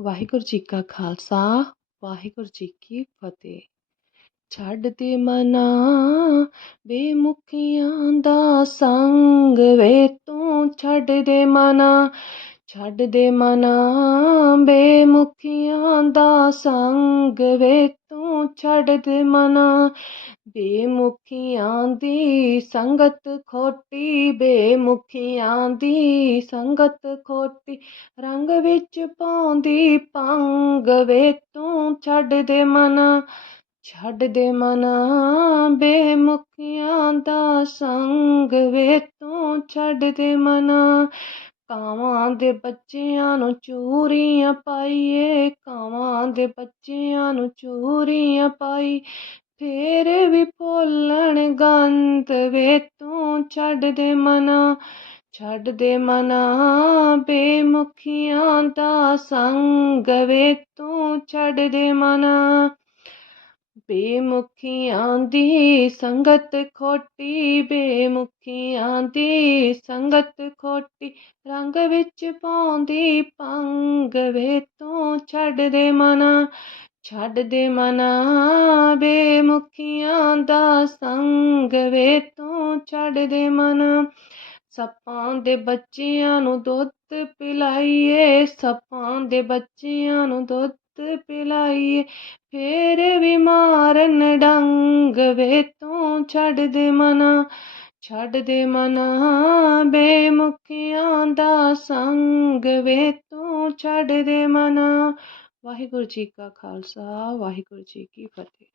ਵਾਹਿਗੁਰੂ ਜੀ ਕਾ ਖਾਲਸਾ, ਵਾਹਿਗੁਰੂ ਜੀ ਕੀ ਫਤਿਹ। ਛੱਡ ਦੇ ਮਨਾ, ਬੇਮੁਖੀਆਂ ਦਾ ਸੰਗ ਵੇ ਤੂੰ ਛੱਡ ਦੇ ਮਨਾ, ਛੱਡ ਦੇ ਮਨਾ, ਬੇਮੁਖੀਆਂ ਦਾ ਸੰਗ ਵੇ ਤੂੰ ਛੱਡ ਦੇ ਮਨਾ। ਬੇਮੁਖੀਆਂ ਦੀ ਸੰਗਤ ਖੋਟੀ, ਬੇਮੁਖੀਆਂ ਦੀ ਸੰਗਤ ਖੋਟੀ। ਰੰਗ ਵਿੱਚ ਪਾਉਂਦੀ ਪੰਗ ਵੇ ਤੂੰ ਛੱਡ ਦੇ ਮਨ ਛੱਡ ਦੇ ਮਨਾ। ਬੇਮੁਖੀਆਂ ਦਾ ਸੰਗ ਵੇ ਤੂੰ ਛੱਡ ਦੇ ਮਨ। ਕਾਵਾਂ ਦੇ ਬੱਚਿਆਂ ਨੂੰ ਚੂਰੀਆਂ ਪਾਈਏ, ਕਾਵਾਂ ਦੇ ਬੱਚਿਆਂ ਨੂੰ ਚੂਰੀਆਂ ਪਾਈ। ਫੇਰ ਵੀ ਭੋਲਣ ਗੰਤ ਵੇ ਤੂੰ ਛੱਡ ਦੇ ਮਨਾ, ਛੱਡ ਦੇ ਮਨਾ। ਬੇਮੁਖੀਆਂ ਦਾ ਸੰਗ ਵੇ ਤੂੰ ਛੱਡ ਦੇ ਮਨਾ। ਬੇਮੁਖੀਆਂ ਦੀ ਸੰਗਤ ਖੋਟੀ, ਬੇਮੁਖੀਆਂ ਦੀ ਸੰਗਤ ਖੋਟੀ, ਰੰਗ ਵਿੱਚ ਪਾਉਂਦੀ ਪੰਗ ਵੇ ਤੂੰ ਛੱਡ ਦੇ ਮਨਾ, ਛੱਡ ਦੇ ਮਨਾ। ਬੇਮੁਖੀਆਂ ਦਾ ਸੰਗ ਵੇ ਤੂੰ ਛੱਡ ਦੇ ਮਨਾ। ਸੱਪਾਂ ਦੇ ਬੱਚਿਆਂ ਨੂੰ ਦੁੱਧ ਪਿਲਾਈਏ, ਸੱਪਾਂ ਦੇ ਬੱਚਿਆਂ ਨੂੰ ਦੁੱਧ ਪਿਲਾਈਏ, ਫੇਰ ਵੀ ਮਾਂ ਮਾਰਨ ਡੰਗ ਵੇ ਤੂੰ ਛੱਡ ਦੇ ਮਨਾ, ਛੱਡ ਦੇ ਮਨਾ। ਬੇਮੁਖੀਆਂ ਦਾ ਸੰਗ ਵੇ ਤੂੰ ਛੱਡ ਦੇ ਮਨਾ। ਵਾਹਿਗੁਰੂ ਜੀ ਕਾ ਖਾਲਸਾ, ਵਾਹਿਗੁਰੂ ਜੀ ਕੀ ਫਤਿਹ।